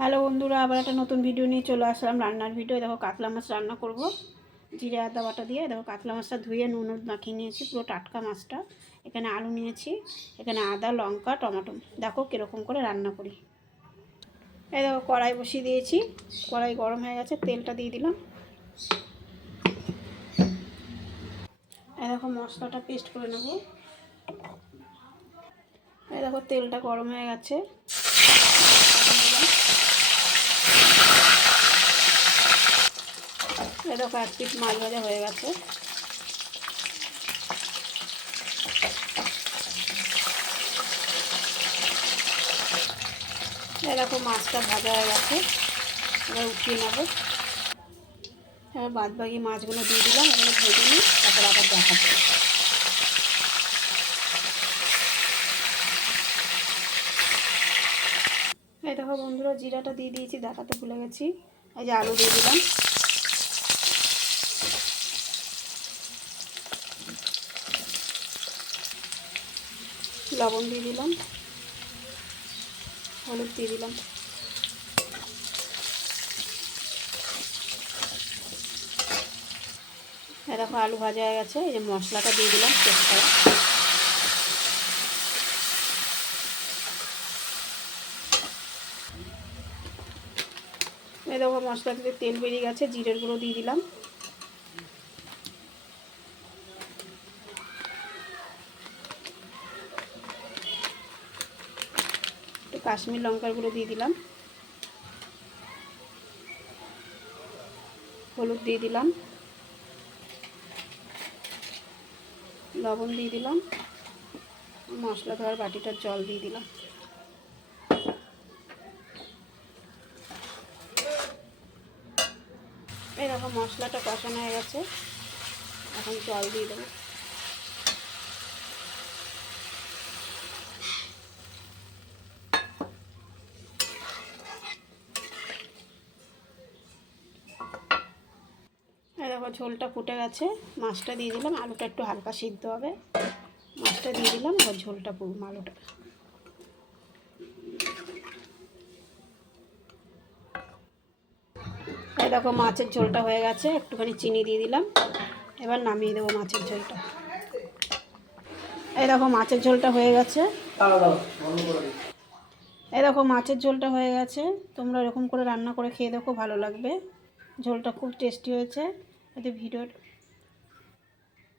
Hello বন্ধুরা, আবার একটা নতুন ভিডিও নিয়ে চলে আসলাম, রান্নার ভিডিও। দেখো কাতলা মাছ রান্না করব জিরে আদা বাটা দিয়ে। দেখো কাতলা মাছটা ধুয়ে নুন মাখিয়ে নিয়েছি, পুরো টাটকা মাছটা। এখানে আলু নিয়েছি, এখানে আদা লঙ্কা টমেটো। দেখো কীরকম করে রান্না করি। এই দেখো কড়াই বসিয়ে দিয়েছি, কড়াই গরম হয়ে গেছে, তেলটা দিয়ে দিলাম। এই দেখো মশলাটা পেস্ট করে নেব। এই দেখো তেলটা গরম হয়ে গেছে, এই দেখো এক পিঠ মাছ ভাজা হয়ে গেছে। এই দেখো মাছটা ভাজা হয়ে গেছে, এবার উঠিয়ে নেব। এবার বাদ বাকি মাছগুলো দিয়ে দিলাম, এগুলো ভেজে নিই, তারপর আবার দেখাচ্ছি। এই দেখো বন্ধুরা, জিরাটা দিয়ে দিয়েছি, দেখাতে ভুলে গেছি। এই যে আলু দিয়ে দিলাম, লবণ দিয়ে দিলাম, হলুদ দিয়ে দিলাম। এই দেখো আলু ভাজা হয়ে গেছে, এই যে মশলাটা দিয়ে দিলাম পেস্ট করা। এই দেখো মশলা থেকে তেল বেরিয়ে গেছে, জিরের গুঁড়ো দিয়ে দিলাম, একটু কাশ্মীর লঙ্কার গুঁড়ো দিয়ে দিলাম, হলুদ দিয়ে দিলাম, লবণ দিয়ে দিলাম, মশলা ধোয়ার বাটিটার জল দিয়ে দিলাম। এই দেখো মশলাটা কষানো হয়ে গেছে, এখন জল দিয়ে দেবো। এই দেখো ঝোলটা ফুটে গেছে, মাছটা দিয়ে দিলাম, আলুটা একটু হালকা সিদ্ধ হবে, মাছটা দিয়ে দিলাম, এবার ঝোলটা পুরো আলুটা। এই দেখো মাছের ঝোলটা হয়ে গেছে, একটুখানি চিনি দিয়ে দিলাম, এবার নামিয়ে দেবো মাছের ঝোলটা। এই দেখো মাছের ঝোলটা হয়ে গেছে, এই দেখো মাছের ঝোলটা হয়ে গেছে। তোমরা এরকম করে রান্না করে খেয়ে দেখো, ভালো লাগবে। ঝোলটা খুব টেস্টি হয়েছে। যদি ভিডিও